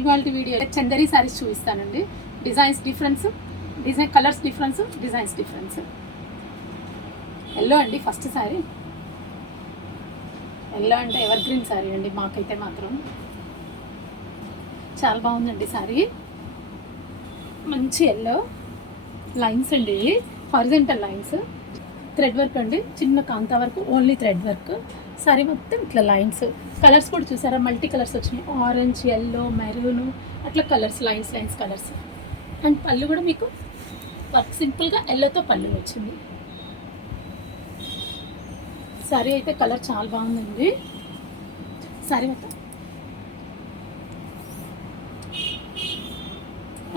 ఇవాళ వీడియో చందరి శారీస్ చూపిస్తానండి. Designs difference, colours difference, designs difference. Yellow అండి ఫస్ట్ శారీ. ఎల్లో అంటే ఎవర్ గ్రీన్ శారీ అండి మాకైతే మాత్రం. చాలా బాగుందండి శారీ. మంచి ఎల్లో లైన్స్ అండి, హారిజంటల్ లైన్స్, థ్రెడ్ వర్క్ అండి, చిన్న kantha work, only thread work. Sari మొత్తం ఇట్లా లైన్స్. కలర్స్ కూడా చూసారా, మల్టీ కలర్స్ వచ్చినాయి. ఆరెంజ్, ఎల్లో, మెరూన్, అట్లా colours, lines colours. And pallu కూడా మీకు వర్క్ సింపుల్గా ఎల్లోతో పళ్ళు వచ్చింది. సారీ అయితే కలర్ చాలా బాగుందండి. సారీ మొత్తం.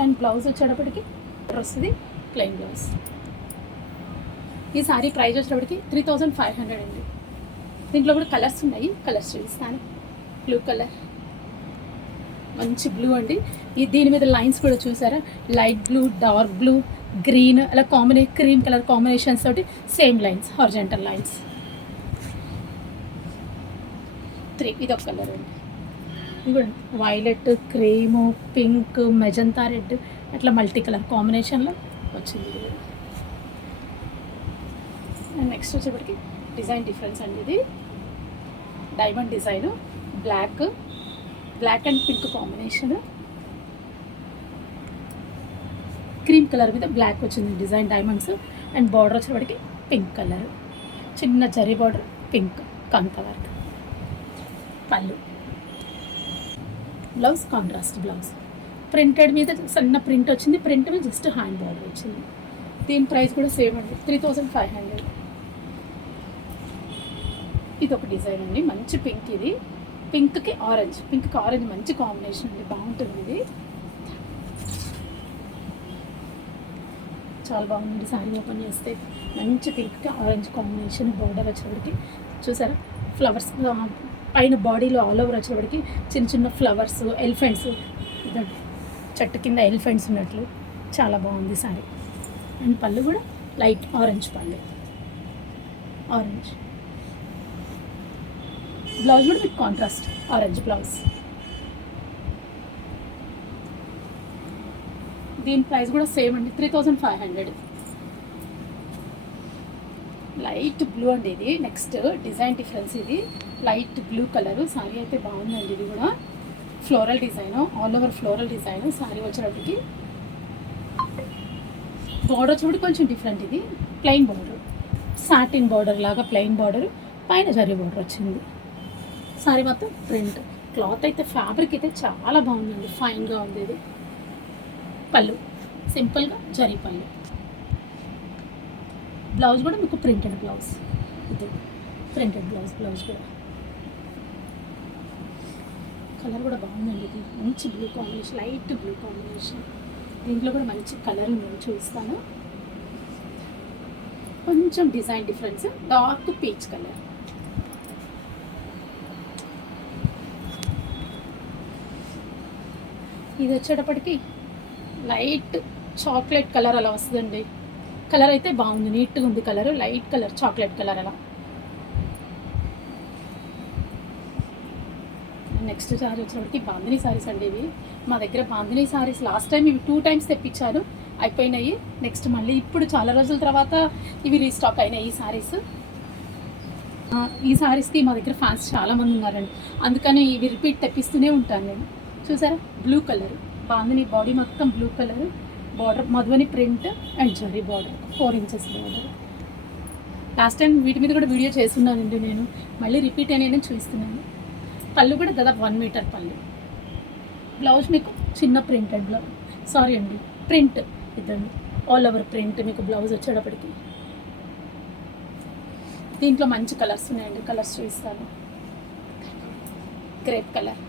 అండ్ బ్లౌజ్ వచ్చేటప్పటికి వస్తుంది ప్లెయిన్ బ్లౌజ్. ఈ సారీ ప్రైస్ వచ్చేటప్పటికి 3500 అండి. దీంట్లో కూడా కలర్స్ ఉన్నాయి, కలర్స్ చూపిస్తాను. బ్లూ కలర్, మంచి బ్లూ అండి. దీని మీద లైన్స్ కూడా చూసారా, light blue, dark blue, green, అలా క్రీమ్ కలర్ కాంబినేషన్స్ తోటి సేమ్ లైన్స్, హారిజంటల్ లైన్స్. 3 ఇదొక కలర్ అండి. ఇది కూడా violet, cream, pink, magenta red, అట్లా మల్టీ కలర్ కాంబినేషన్లో వచ్చింది. అండ్ నెక్స్ట్ వచ్చేప్పటికి డిజైన్ డిఫరెన్స్ అండి. ఇది diamond design, black and pink combination, cream colour మీద బ్లాక్ వచ్చింది డిజైన్, డైమండ్స్. అండ్ బార్డర్ వచ్చేప్పటికి పింక్ కలర్, చిన్న zari border, pink kantha work. పళ్ళు, బ్లౌజ్ కాంట్రాస్ట్ బ్లౌజ్, ప్రింటెడ్ మీద సన్న ప్రింట్ వచ్చింది. ప్రింట్ మీద జస్ట్ హ్యాండ్ బార్డర్ వచ్చింది. దీని ప్రైస్ కూడా సేమ్ అండి, 3500. ఇది ఒక డిజైన్ అండి, మంచి పింక్. ఇది పింక్కి ఆరెంజ్ మంచి కాంబినేషన్ అండి, బాగుంటుంది. ఇది చాలా బాగుంది. శారీ ఓపెన్ చేస్తే మంచి పింక్కి ఆరెంజ్ కాంబినేషన్. బార్డర్ వచ్చేవాడికి చూసారా, ఫ్లవర్స్ పైన బాడీలో ఆల్ ఓవర్ వచ్చేవాడికి చిన్న చిన్న ఫ్లవర్స్, ఎలిఫెంట్స్, చెట్టు కింద ఎలిఫెంట్స్ ఉన్నట్లు చాలా బాగుంది శారీ. అండ్ పళ్ళు కూడా లైట్ ఆరెంజ్ పళ్ళు, ఆరెంజ్ బ్లౌజ్ కూడా విత్ కాంట్రాస్ట్ ఆరెంజ్ బ్లౌజ్. దీని ప్రైస్ కూడా సేమ్ అండి, 3500. లైట్ బ్లూ అండి ఇది. Next design difference. ఇది లైట్ బ్లూ కలరు. శారీ అయితే బాగుందండి. ఇది కూడా floral design, all over floral design. Sari వచ్చేటప్పటికి బార్డర్ వచ్చేటప్పుడు కొంచెం డిఫరెంట్. ఇది ప్లెయిన్ బార్డర్, సాటిన్ బార్డర్ లాగా ప్లెయిన్ బార్డర్, పైన జరీ బార్డర్ వచ్చింది. సారీ మొత్తం ప్రింట్. క్లాత్ అయితే ఫ్యాబ్రిక్ అయితే చాలా బాగుందండి, ఫైన్గా ఉంది. ఇది పళ్ళు సింపుల్గా జరీ పళ్ళు. బ్లౌజ్ కూడా మీకు ప్రింటెడ్ బ్లౌజ్. ఇది ప్రింటెడ్ బ్లౌజ్ కూడా. కలర్ కూడా బాగుందండి. ఇది మంచి blue combination, light blue combination. దీంట్లో కూడా మంచి కలర్ ఉందని చూస్తాను. కొంచెం design difference, dark peach colour. ఇది వచ్చేటప్పటికి లైట్ చాక్లెట్ కలర్ అలా వస్తుందండి. కలర్ అయితే బాగుంది, నీట్గా ఉంది colour, light colour, chocolate colour అలా. నెక్స్ట్ సారీ వచ్చేటప్పటికి బాందినీ సారీస్ అండి. ఇవి మా దగ్గర బాందినీ సారీస్ లాస్ట్ టైం ఇవి 2 times తెప్పించాను, అయిపోయినాయి. నెక్స్ట్ మళ్ళీ ఇప్పుడు చాలా రోజుల తర్వాత ఇవి రీస్టాక్ అయినాయి. ఈ సారీస్కి మా దగ్గర ఫ్యాన్స్ చాలామంది ఉన్నారండి, అందుకని ఇవి రిపీట్ తెప్పిస్తూనే ఉంటాను నేను. చూసారా, బ్లూ కలర్ బాందినీ, బాడీ మొత్తం blue colour, border మధువని print and zari border, 4 inches border. Last time వీటి మీద కూడా వీడియో చేస్తున్నానండి నేను, మళ్ళీ రిపీట్ అయినా చూపిస్తున్నాను. పళ్ళు కూడా దాదాపు 1 meter పళ్ళు. బ్లౌజ్ మీకు చిన్న ప్రింటెడ్ బ్లౌజ్, సారీ అండి ప్రింట్, ఇదండి ఆల్ ఓవర్ ప్రింట్ మీకు బ్లౌజ్ వచ్చేటప్పటికి. దీంట్లో మంచి కలర్స్ ఉన్నాయండి, కలర్స్ చూపిస్తాను. Grape colour,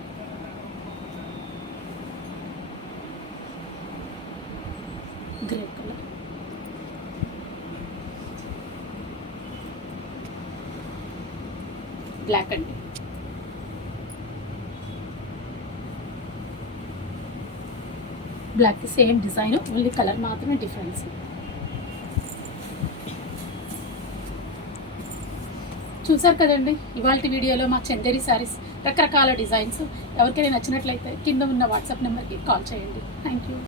grape colour, black అండి, black same design, only colour మాత్రమే డిఫరెన్స్. చూసారు కదండి ఇవాళ వీడియోలో మా చందేరి శారీస్ రకరకాల డిజైన్స్. ఎవరికైనా నచ్చినట్లయితే కింద ఉన్న వాట్సాప్ నెంబర్కి కాల్ చేయండి. Thank you.